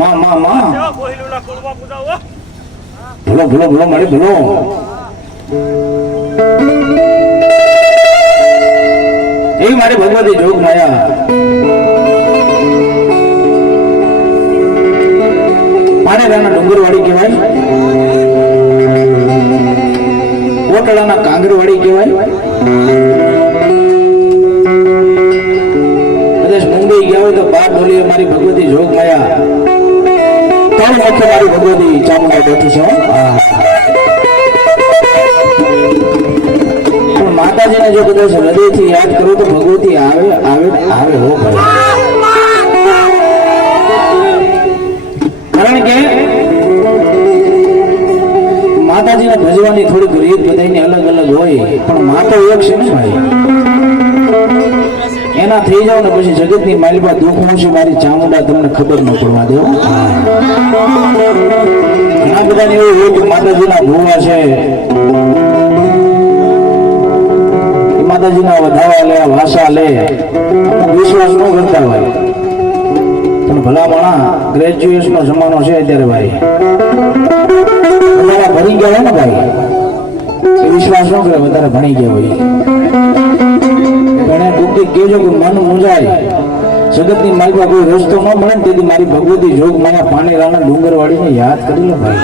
માં માં માં ભલો ભલો ભલો મારે ભલો એ મારે ભગવતી જોગ માયા પાનેરાના ડુંગરવાડી કહેવાય, કોટડાના કાંગરવાડી કહેવાય, કદાચ મુંબઈ ગયા હોય તો બાર ડોલીએ મારી ભગવતી જોગ માયા ત્રણ વખત મારી ભગવતી ચામુંડા બેઠી છે. પણ માતાજીને જો કદાચ હૃદયથી યાદ કરું તો ભગવતી આવે આવે આવે હો ભાઈ. કારણ કે માતાજીને ભજવાની થોડીક રીત બધાની અલગ અલગ હોય, પણ માતા એક છે ને ભાઈ. એના થઈ જાવ ને પછી જગતની માલિકા દુઃખ હું છે મારી ચામુંડા તમને ખબર ન પડવા દો. ઘણા બધાને એવું હોય કે માતાજીના ભૂવા છે, માતાજીના વધાવા લે ભાષા લે વિશ્વાસ ન કરતા હોય. પણ ભલા માણા ગ્રેજ્યુએશન નો જમાનો છે અત્યારે ભાઈ, વધારે ભણી ગયા હોય ને ભાઈ એ વિશ્વાસ ન કરે, વધારે ભણી ગયા હોય. પણ દુઃખી કહેજો કે મન મૂંઝાય, જગતની માલિકા કોઈ રસ્તો ન મળે ને તેથી મારી ભગવતી જોગ મારા પાનેરાના ડુંગરવાડીને યાદ કરી લો ભાઈ.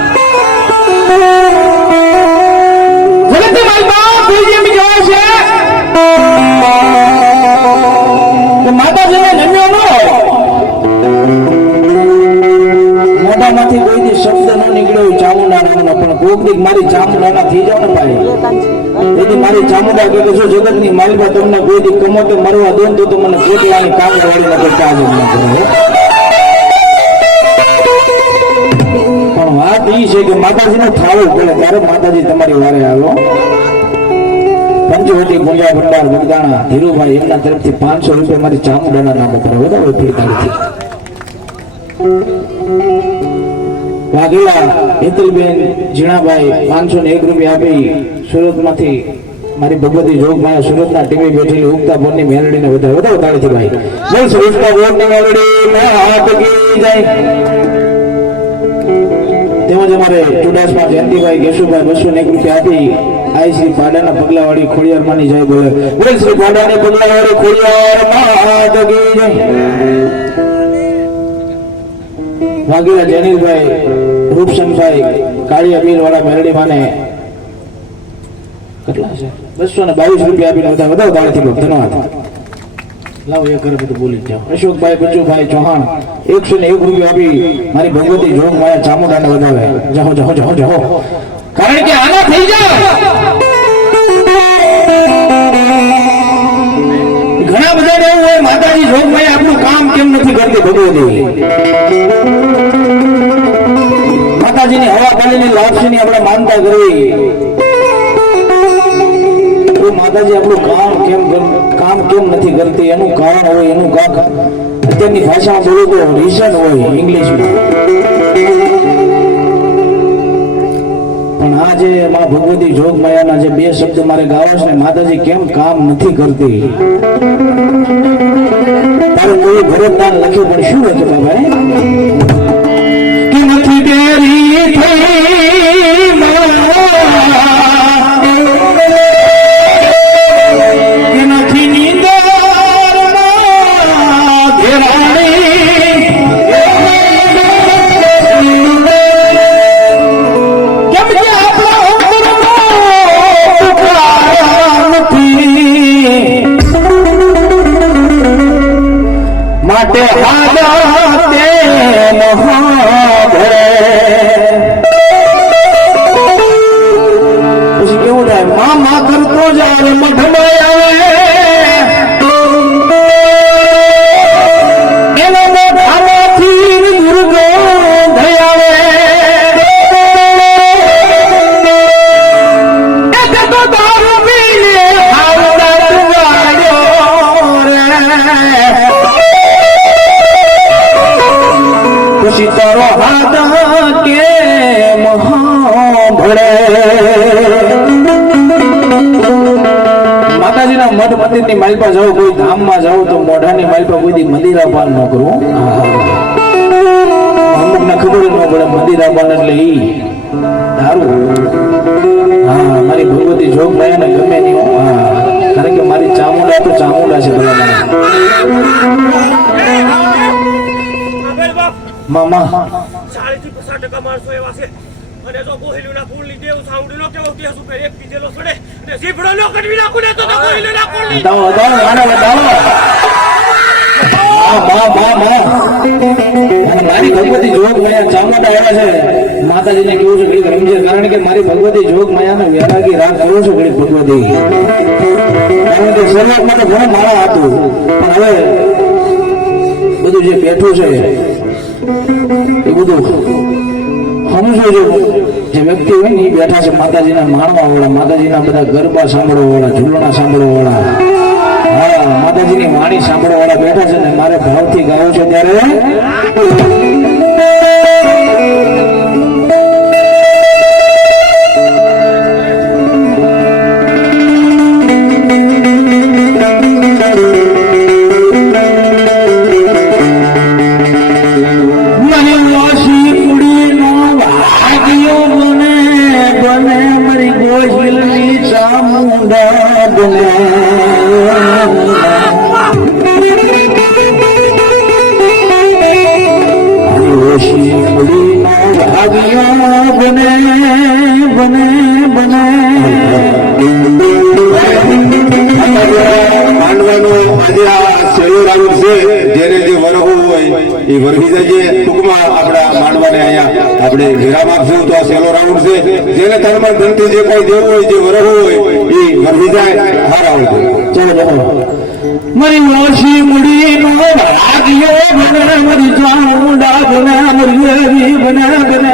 મોઢામાંથી કોઈ શબ્દ ન નીકળ્યો ચામુંડા નામનો, પણ કોક દીક મારી ચામુંડાના થઈ જાવ ને ભાઈ, તેથી મારી ચામુંડા કે જો જગતની માલિકા તમને કોઈ દીક કમોતે મરવા દો તો મને કેટલાની કામ વાળી ન કરતા જ ન કરો. પણ વાત એ છે કે માતાજીને થાવું પડે ત્યારે માતાજી તમારી વારે આવ્યો. પંચવટી ગુંજા ભંડાર બગદાણા ધીરુભાઈ એમના તરફથી 500 રૂપિયા મારી ચામુંડાના નામ ઉપર વધારે પીડતાથી. વાઘેલા હેતલબેન જીણાભાઈ 501 રૂપિયા આપી સુરતમાંથી મારી ભગવતી જોગ માયા સુરતના ટીવી બેઠેલી ઉગતા બોરની મેલડીને વધારે વધારે તાળીથી ભાઈ બોલ સુરતના બોરની મેલડી મે હાથ કી જાય. તેમજ અમારે ચુડાસમા જયંતિભાઈ કેશુભાઈ 201 રૂપિયા આપી આઈ શ્રી પાડાના પગલાવાળી ખોડિયારમાંની જાય બોલે બોલ શ્રી પાડાની પગલાવાળી ખોડિયારમાં હાથ કી જાય. વાઘેલા જનીલભાઈ રૂપસનભાઈ કાળિયા બીર વાળા મેરડી માને કેટલા છે 222 રૂપિયા આપીને વધારે દાળથી ધન્યવાદ. લાવો એક ઘરે બધું બોલી જાઓ. અશોકભાઈ બચ્ચુભાઈ ચૌહાણ 101 રૂપિયા આપી મારી ભગવતી જોગ માયા ચામુંડાને વધાવે. જાઓ જાઓ જાઓ જાઓ, કારણ કે આના થઈ જાય. ઘણા બધા એવું હોય માતાજી જોગ માયા આપણું કામ કેમ નથી કરતી ભગવતી. માતાજીની હવા પાણીની લાપસીની આપણે માનતા કરવી, માતાજી આપણું કામ કેમ નથી કરતી એનું કારણ હોય, એનું કાક અત્યારની ભાષામાં બોલું તો રીઝન હોય ઇંગ્લિશમાં. પણ આ જે માં ભગવતી જોગ માયાના જે 2 શબ્દ મારે ગાવો છે ને, માતાજી કેમ કામ નથી કરતી. તારે કોઈ ભરતદાન લખ્યું પણ શું લખ્યું બાબા કે નથી તેરી માટે હાલતે મહાભરે. પછી કેવું થાય મા કરતો જાય મઠમાં આવે એનો મોઢામાંથી દુર્ગંધ આવે. તો દારૂ પીને આવડા તુવાડ્યો રે. પછી તારો હાથ કે મહાભળે. માતાજીના મઠ મંદિરની માલિપા જાઓ, કોઈ ધામમાં જાઓ તો મોઢાની માલિપા કોઈ મંદિર પાન ન કરવું. અમુક ને ખબર ન પડે મંદિર આવવાના એટલે ઈ દારૂ. હા મારી ભગવતી જોગ માયા ને ગમે નહીં. હા કારણ કે મારી ચામુંડા તો ચામુંડા છે બધા. મામા 40% માણસો એવા છે અને જો ગોહિલુના ફૂલની દેવ સાઉન્ડનો કેવો કેસ ઉપર એક પીધેલો છોડે અને જીભડો ન કડવી નાખું ને તો ગોહિલુના ફૂલની દાવો મારી ભગવતી જોગ માયા ચામુંડા એવા છે. માતાજીને કેવું છે ઘડીક રમજે કારણ કે મારી ભગવતી જોગ માયા નો વેરાગી રાગ કરું છું ઘડીક ભગવતી. કારણ કે શરૂઆતમાં તો ઘણું માળા હતું પણ હવે બધું જે બેઠું છે એ બધું સમજો જે વ્યક્તિ હોય ને એ બેઠા છે માતાજીના માણવા વાળા, માતાજીના બધા ગરબા સાંભળવા વાળા, ઝૂલણા સાંભળવા વાળા, હા માતાજીની વાણી સાંભળવા વાળા બેઠા છે ને મારે ભાવથી ગાયો છે ત્યારે જેને જે વરહું હોય એ વરહી જઈએ. ટૂંકમાં આપણા માંડવાને અહીંયા આપણે વિરામ આપશું તો આ સેલો રાઉન્ડ છે. જેને ધર્મ ધનથી જે કઈ દેવું હોય જે વરહું હોય એ વરહી જાય. હા રાઉન્ડ ચાલો મારી ઓછી મુડી નો ભાગ્યો બને મારી ચામુંડા બને મારી બને બને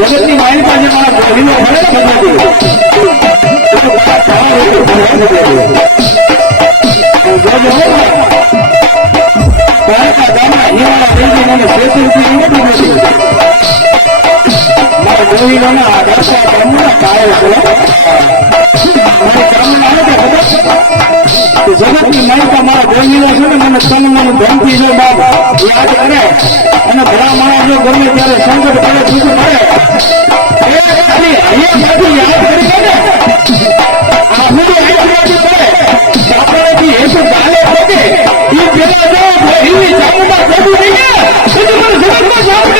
જગતની મારી પાસે મારા ગરીબો ભલે જગતની માલિકા મારા ગોવિંદા છે ને મને તનમન ધનથી છે બાપ યાદ કરે અને ભલા માણસ જો ગમે ત્યારે સંકટ પડે દુઃખ પડે એ ખાલી અહીંયા યાદ કરી ને આ હું આશીર્વાદ પડે આપણેથી હેતુ ચાલે પડે એ પેલા જો એવી ચામુંડા પ્રભુ નહીં બધું મને જગતમાં સાંભળે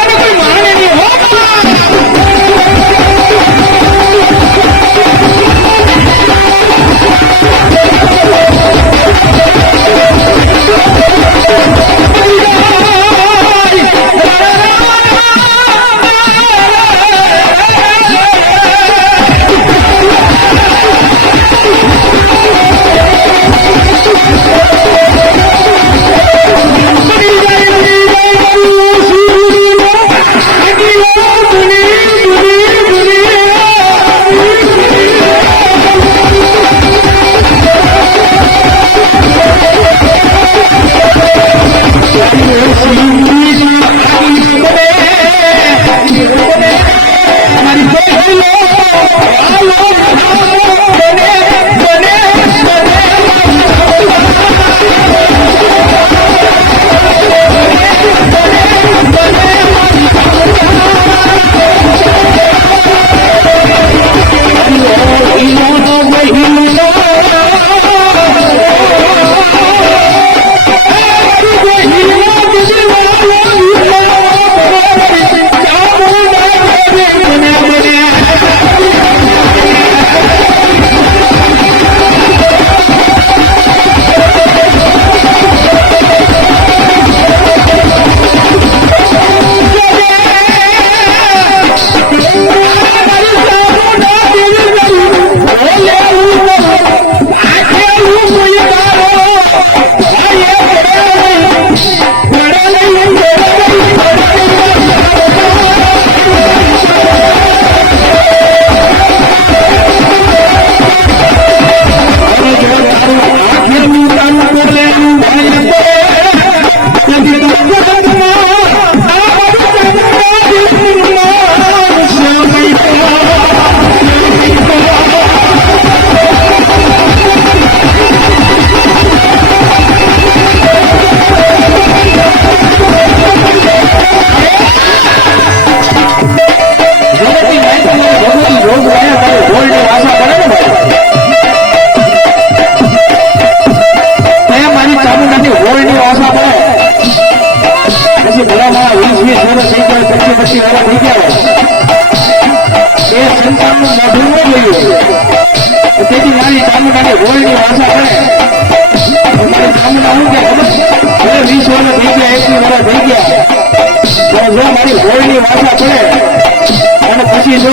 25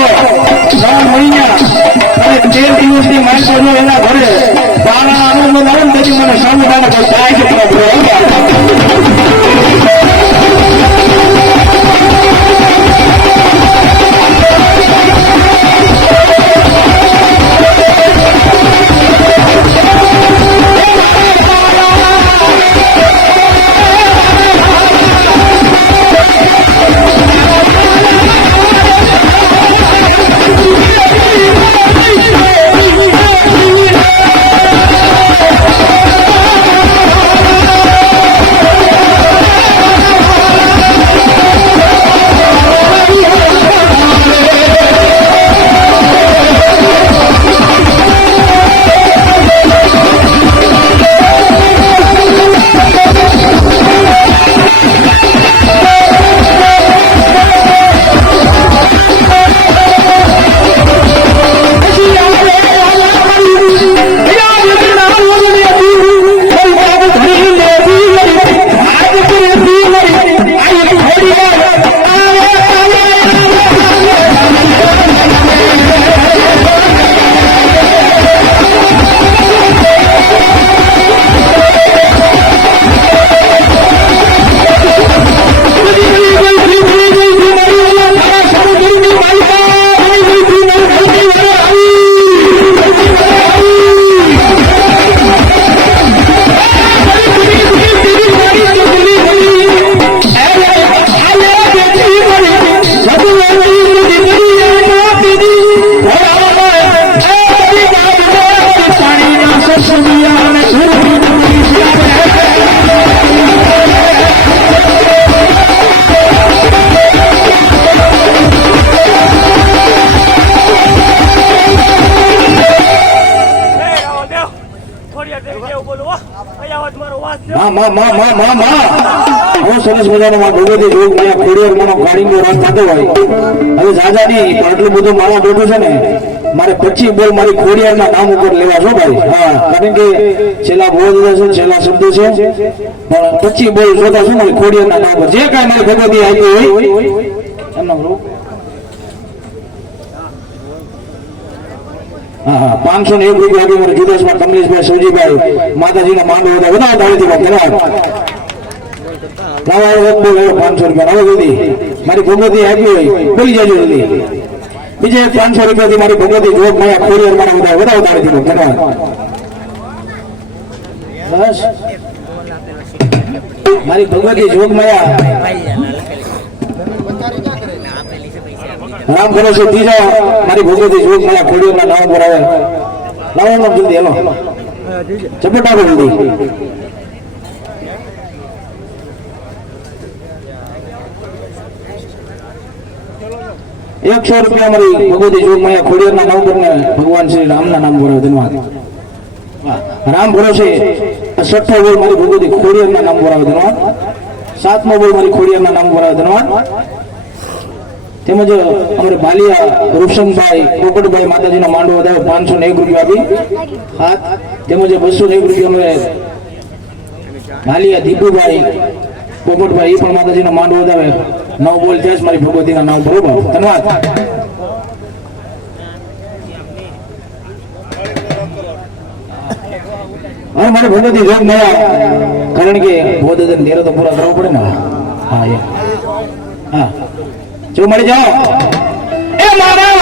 3 મહિના અને 13 દિવસની માણસો જો એના ઘરે પારાના આનંદ આવે ને પછી મને સામુદાયના કોઈ થાય છે હું સરસ મજાનો ભગવતી જોગ માયા ખોડિયાર માનો ગાડીનો રસ થતો હોય હવે જાજા નહીં પણ આટલું બધું મારા બેઠું છે ને મારે 25 બોલ મારી ખોડિયારના નામ ઉપર લેવા છો ભાઈ હા કારણ કે છેલ્લા બોલ છે છેલ્લા શબ્દ છે પણ 25 બોલ જોતા શું મારી ખોડિયારના નામ ઉપર જે કાંઈ મારી ભગવતી આપી હોય એમનો બરો હા હા 501 રૂપિયા આપી મારા જુદાસમાં કમલેશભાઈ સૌજીભાઈ માતાજીના માંડો બધા દાવેથી ધન્યવાદ લાવો 500 રૂપિયા હવે જલ્દી મારી ભગવતી આપી હોય બોલી જાજો જલ્દી બીજે 500 રૂપિયાથી મારી ભગવતી જોગ માયા ખોડિયાર મારા બધા દાવેથી ધન્યવાદ બસ મારી ભગવતી જોગ માયા રામ ભરોસે ત્રીજા મારી ભગવતી જોગ માયા ખોડિયારના નામ પર આવે લાવો જલ્દી હેલો ચપટાવો જલ્દી 100 રૂપિયા મારી ભગવતી જોગ માયા ખોડિયારના નામ પર ને ભગવાન શ્રી રામના નામ પર ધન્યવાદ રામ ભરોસે 6 બોલ મારી ભગવતી ખોડિયારના નામ પર ધન્યવાદ 7મો બોલ મારી ખોડિયારના નામ પર ધન્યવાદ તેમજ અમારે બાલિયા રૂપસંગભાઈ પોપટભાઈ માતાજીનો માંડવો વધારે 501 રૂપિયા આપી હાથ તેમજ 201 રૂપિયા અમે બાલિયા દીપુભાઈ પોપટભાઈ એ પણ માતાજીનો માંડવો વધારે 9 બોલ થયા મારી ભગવતીના નામ બરોબર ધન્યવાદ હવે મારે ભગવતી જોગ મળ્યા કારણ કે ભોદન દેરો તો પૂરા કરવો પડે ને હા હા જો મળી જાઓ એ મારા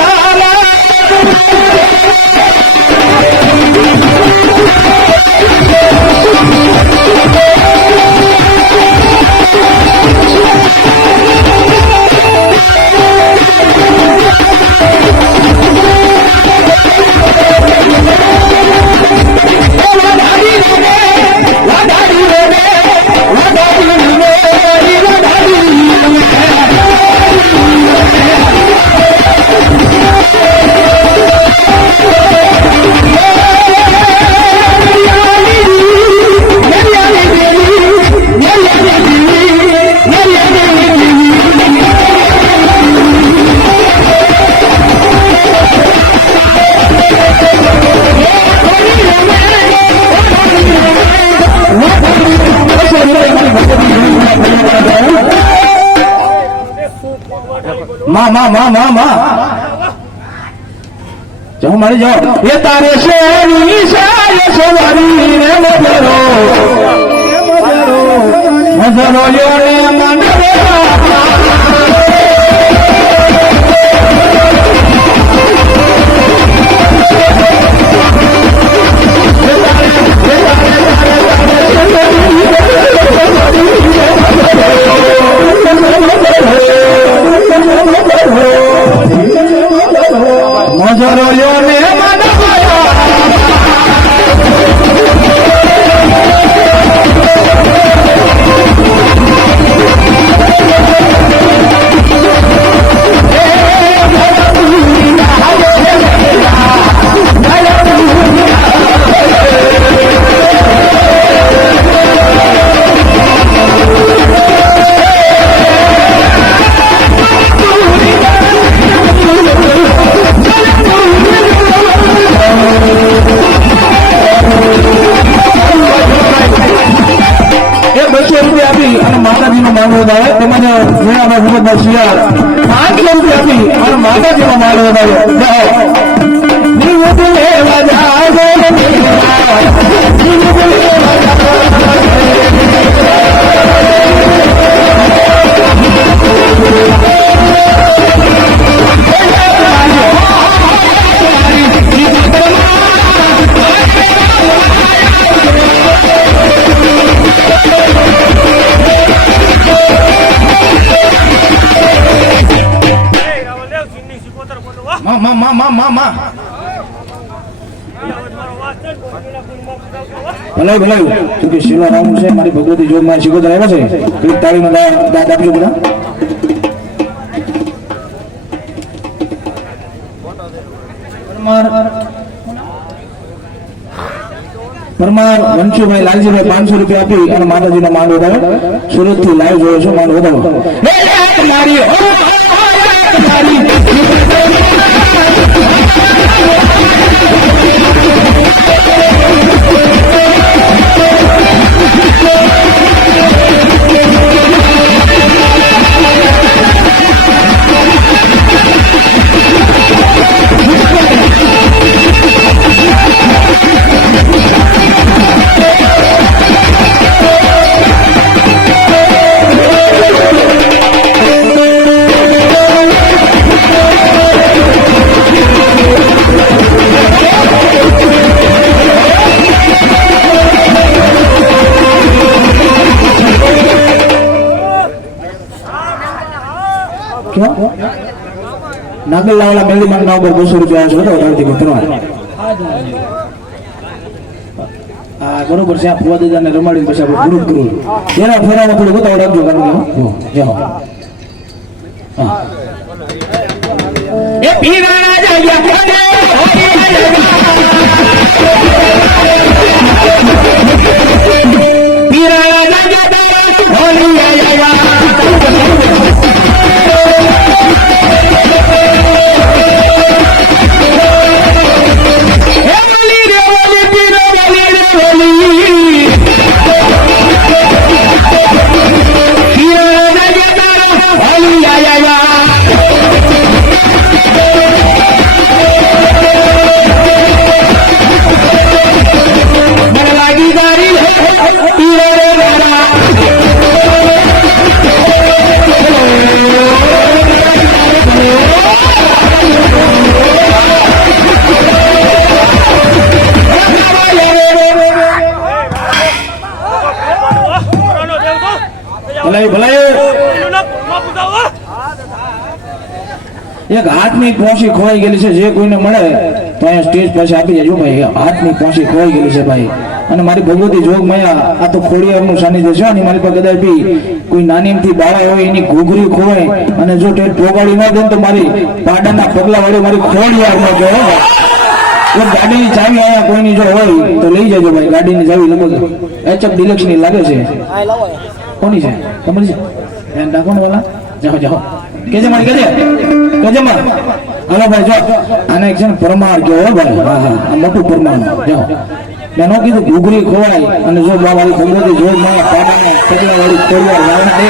માં જાઓ મારી જાઓ એ તારે શેરી શાય સવારી રે મધરો મધરો લ્યો ને માંડવે મધરો લ્યો ને માતાજીનો માંડવો વધારે તમને ઘણા ભગત શિયાળ 500 રૂપિયા આપી અને માતાજીનો માંડવો ભલાઈ ભલાઈ કે શિલા રાઉન્ડ છે મારી ભગવતી જોગ માં શિકોતર આવ્યા છે એક તાળીનો દાદ આપજો બધા પરમાર વંશુભાઈ લાલજીભાઈ 500 રૂપિયા આપી અને માતાજીનો માંડ વધારો સુરત થી લાઈવ જોયો છો માંડ વધારો નાગલ લાવલા મેલી માં નામ પર 200 રૂપિયા છે બરાબર તારથી બતરવા આ બરોબર છે આ ફુવા દાદાને રમાડીને પછી આપણે ગુરુ ગુરુ એના ફેરામાં થોડું બતાવી રાખજો કારણ કે જો હા એ પીરાણા જાગ્યા પીરાણા જાગ્યા હોલી આયા એક હાથની પોંછી ખોવાઈ ગયેલી છે જે કોઈને મળે તો અહીંયા સ્ટેજ પાસે આપી દેજો ભાઈ હાથની પોંછી ખોવાઈ ગયેલી છે ભાઈ અને મારી ભગવતી જોગ માયા આ તો ખોડિયારનું સાનિધ્ય છે અને મારી પાસે કદાચ બી કોઈ નાનીમથી બાળા હોય એની ઘૂઘરી ખોવાય અને જો તે ટોગાડી ના દે તો મારી પાડાના પગલા વડે મારી ખોડિયાર ન જો ગાડીની ચાવી અહીંયા કોઈની જો હોય તો લઈ જજો ભાઈ ગાડીની ચાવી લગભગ એચએફ ડિલક્સ ની લાગે છે કોની છે તમારી છે ધ્યાન રાખો ને વાલા જાઓ જાઓ કેજે મારી કેજે માં હાલો ભાઈ જો આને એક છે ને પરમાર કહેવાય ભાઈ હા હા આ મોટું પરમાર જાઓ મેં નો કીધું ઘૂઘરી ખોવાય અને જો મારી ભગવતી જોઈ મને પાડાને પગલા વાળી ખોડિયાર લાવીને દે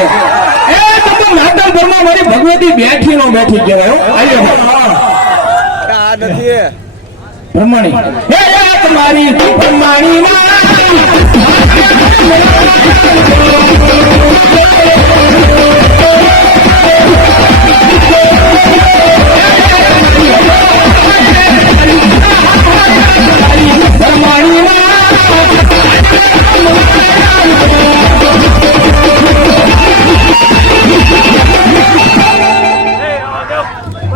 એ તો નાટક પરમાર મારી ભગવતી બેઠી નો બેઠી કહેવાય આયો આ નથી બ્રહ્માણી હે તમારી બ્રહ્માણી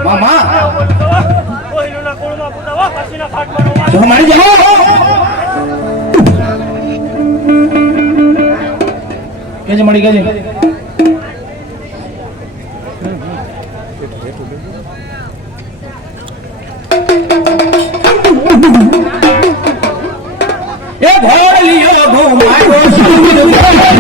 મામા કોહિનૂરના કોળમાં પુતાવા કાશીના ફાટમાં રોવા જો મારી જાઓ કેજે મળી કેજે એ ભોળિયો ઘુમાયો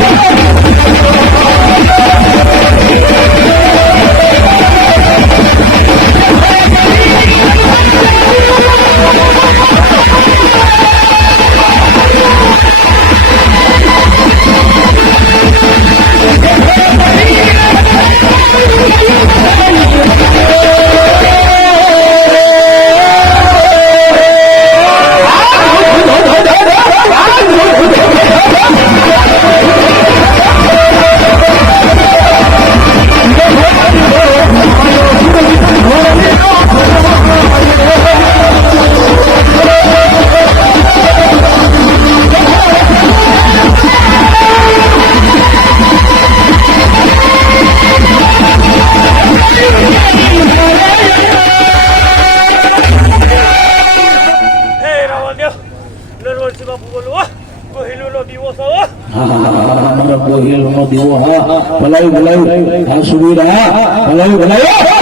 દીવો હા ભલાયું હા સુવિધા ભલાયું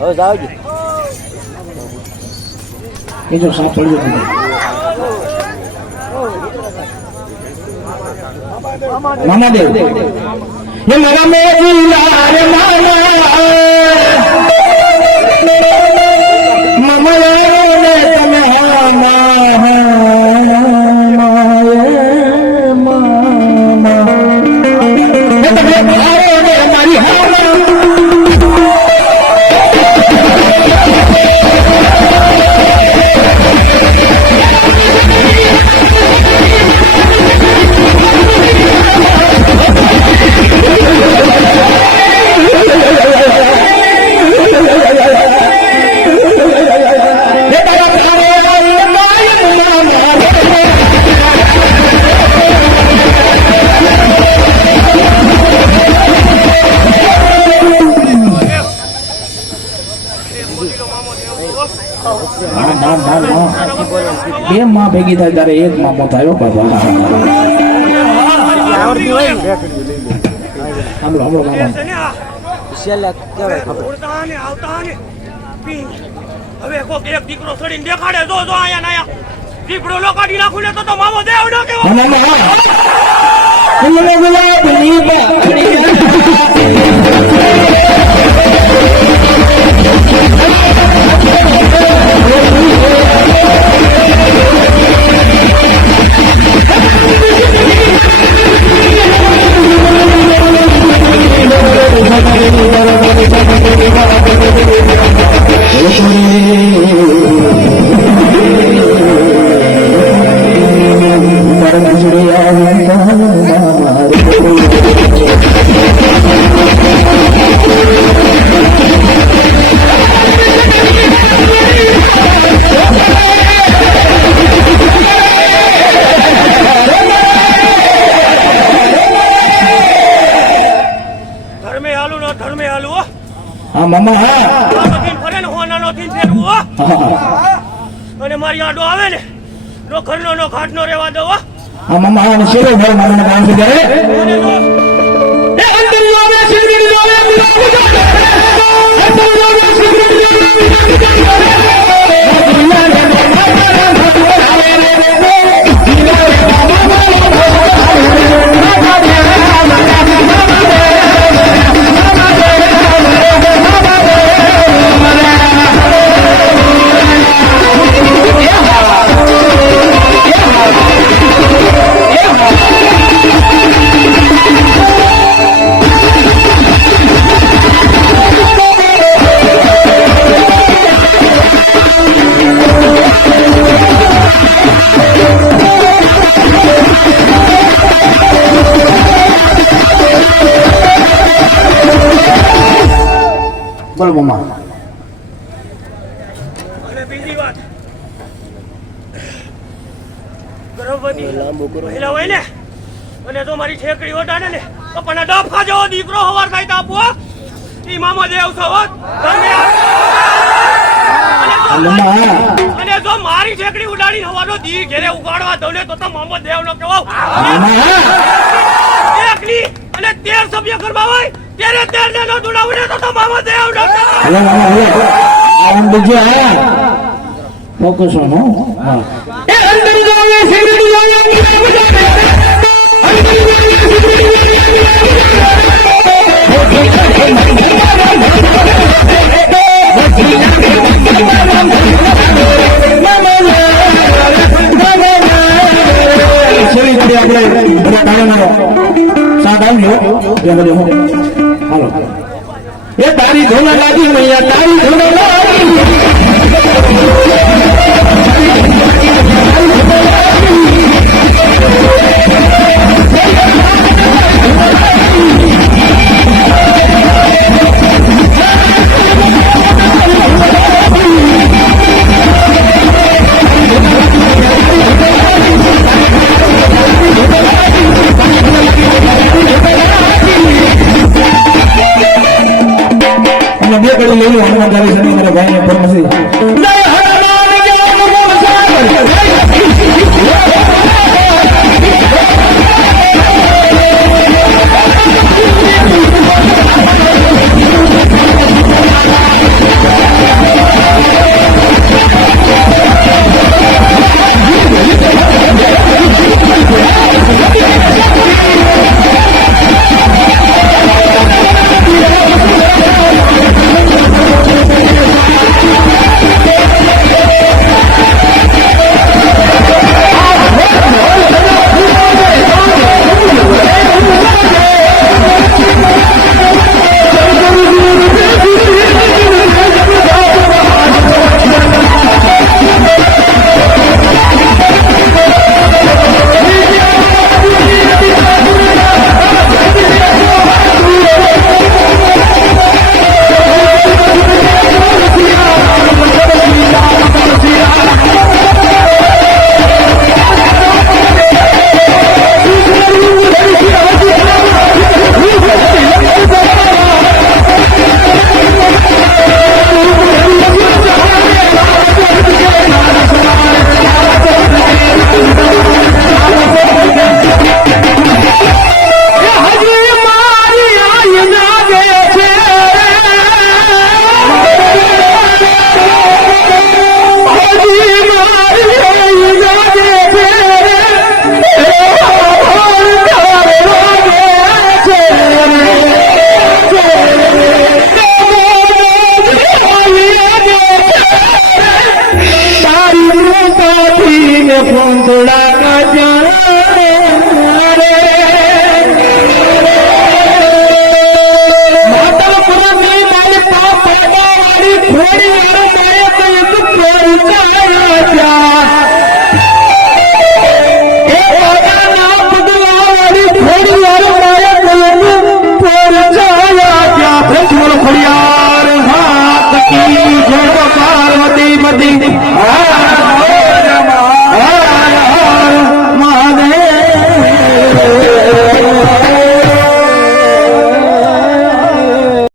હવે જાવજો એ જો સાપ પડી ગયો મામા દેવ ये मेरा मेरी બે માં ભેગી થાય ત્યારે એક મામો થયો બાબા સાંભળો હવે કોક એક દીકરો સડીને દેખાડે જો આયા નાયા દીકરો લો કાઢી નાખું ને તો મામો દેવ ન મામા ફરે ને હોનાનો થી ફેરવું અને મારી આડો આવે ને નો ઘરનો નો ઘાટનો રહેવા દો હા મામા આને શેરો ઘર મામાને કામ છે ત્યારે એ અંદર આવે સિગરેટ આવે બોલો મમ્મા. અને બીજી વાત ગર્ભવતી મહિલા હોય ને અને જો મારી ઠેકડી ઓટાડે ને તો પણ ડફા જેવો દીકરો હવાર થાય તો આપો ઈ મામો દેવ સવત અને જો મારી ઠેકડી ઉડાડી હવાનો દી ઘેરે ઉગાડવા દઉં ને તો મામો દેવ નો કહેવાવ એકલી અને 13 સભ્ય ઘરમાં હોય ત્યારે 13 ને નો દુડાવું ને તો મામો દેવ નો કહેવાવ ફોકસ ઓન હો. હા. એ તારી ધોલા લાગી મૈયા તારી ધોલા લાગી